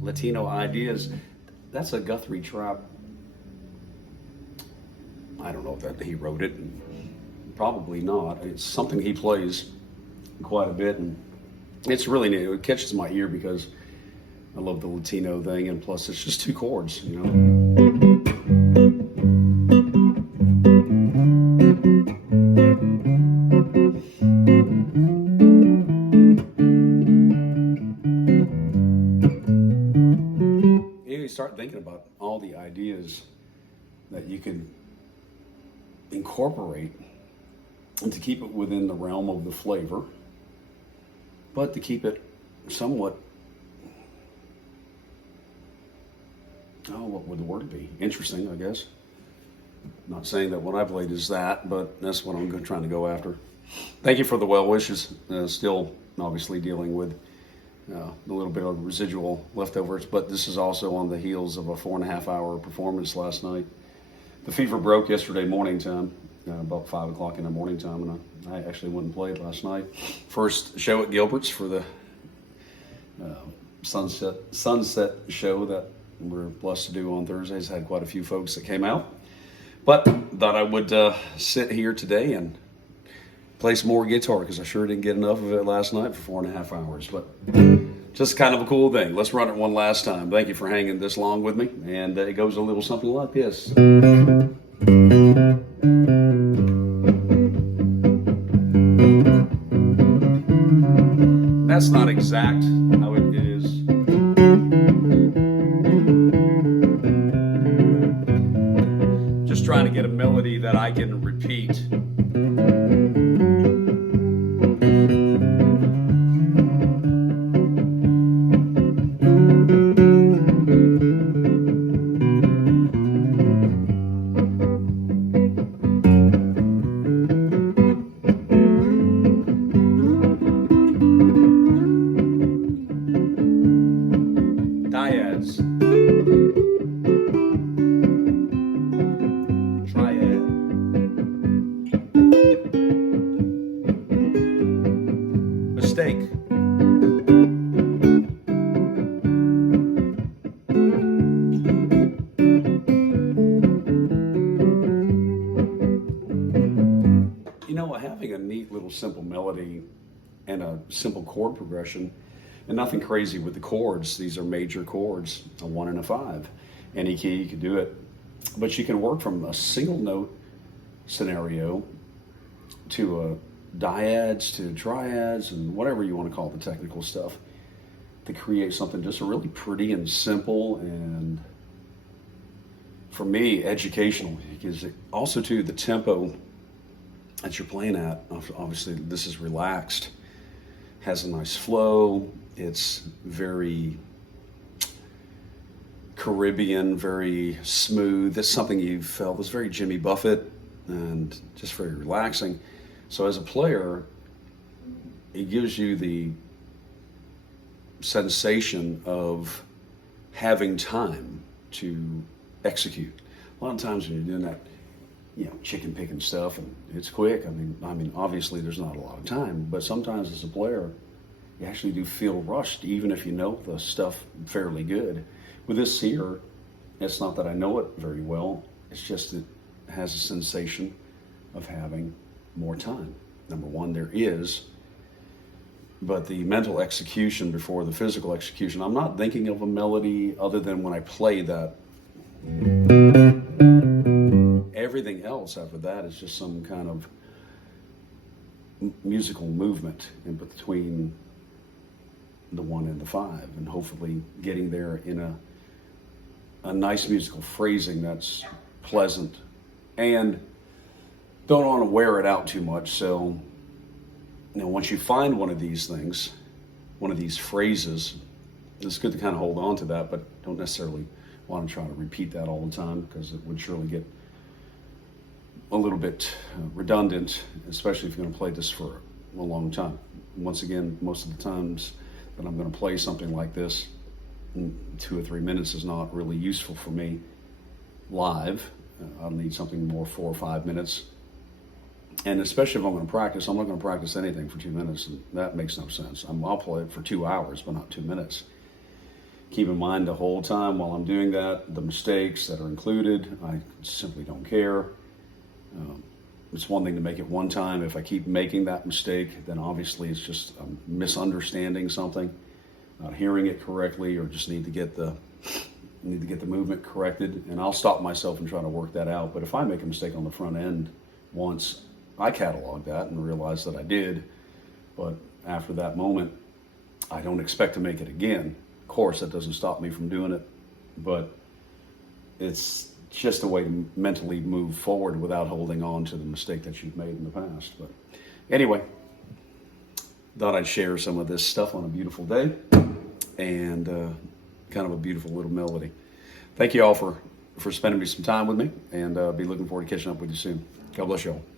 Latino ideas. That's a Guthrie Trapp. I don't know if that he wrote it. Probably not. It's something he plays quite a bit, and it's really neat. It catches my ear because I love the Latino thing, and plus it's just two chords, you know. You start thinking about all the ideas that you can incorporate and to keep it within the realm of the flavor, but to keep it somewhat, what would the word be? Interesting, I guess. Not saying that what I played is that, but that's what I'm trying to go after. Thank you for the well wishes. Still obviously dealing with a little bit of residual leftovers, but this is also on the heels of a 4.5 hour performance last night. The fever broke yesterday morning time, about 5 o'clock in the morning time, and I actually went and played last night. First show at Gilbert's for the sunset show that we're blessed to do on Thursdays. Had quite a few folks that came out, but thought I would sit here today and play some more guitar because I sure didn't get enough of it last night for 4.5 hours, but just kind of a cool thing. Let's run it one last time. Thank you for hanging this long with me, and it goes a little something like this. That's not exact how it is. Just trying to get a melody that I can repeat. Dyads, triad, mistake, having a neat little simple melody and a simple chord progression. And nothing crazy with the chords. These are major chords, a 1 and a 5. Any key, you can do it. But you can work from a single note scenario to dyads, to triads, and whatever you want to call the technical stuff to create something just really pretty and simple, and for me, educational. Because also too, the tempo that you're playing at, obviously this is relaxed, has a nice flow. It's very Caribbean, very smooth. That's something you felt was very Jimmy Buffett and just very relaxing. So as a player, it gives you the sensation of having time to execute. A lot of times when you're doing that, chicken picking stuff, and it's quick. I mean, obviously there's not a lot of time, but sometimes as a player, you actually do feel rushed, even if you know the stuff fairly good. With this here, it's not that I know it very well. It's just it has a sensation of having more time. Number one, there is, but the mental execution before the physical execution, I'm not thinking of a melody other than when I play that. Everything else after that is just some kind of musical movement in between the 1 and the 5, and hopefully getting there in a nice musical phrasing that's pleasant and don't want to wear it out too much. So, once you find one of these things, one of these phrases, it's good to kind of hold on to that, but don't necessarily want to try to repeat that all the time, because it would surely get a little bit redundant, especially if you're going to play this for a long time. Once again, most of the times that I'm going to play something like this, 2 or 3 minutes is not really useful for me live. I'll need something more 4 or 5 minutes. And especially if I'm going to practice, I'm not going to practice anything for 2 minutes, and that makes no sense. I'll play it for 2 hours, but not 2 minutes. keep in mind the whole time while I'm doing that, the mistakes that are included. I simply don't care. It's one thing to make it one time. If I keep making that mistake, then obviously it's just misunderstanding something, not hearing it correctly, or just need to get the movement corrected. And I'll stop myself and try to work that out. But if I make a mistake on the front end once, I catalog that and realize that I did. But after that moment, I don't expect to make it again. Of course, that doesn't stop me from doing it, but it's just a way to mentally move forward without holding on to the mistake that you've made in the past. But anyway, thought I'd share some of this stuff on a beautiful day and kind of a beautiful little melody. Thank you all for spending me some time with me, and be looking forward to catching up with you soon. God bless you all.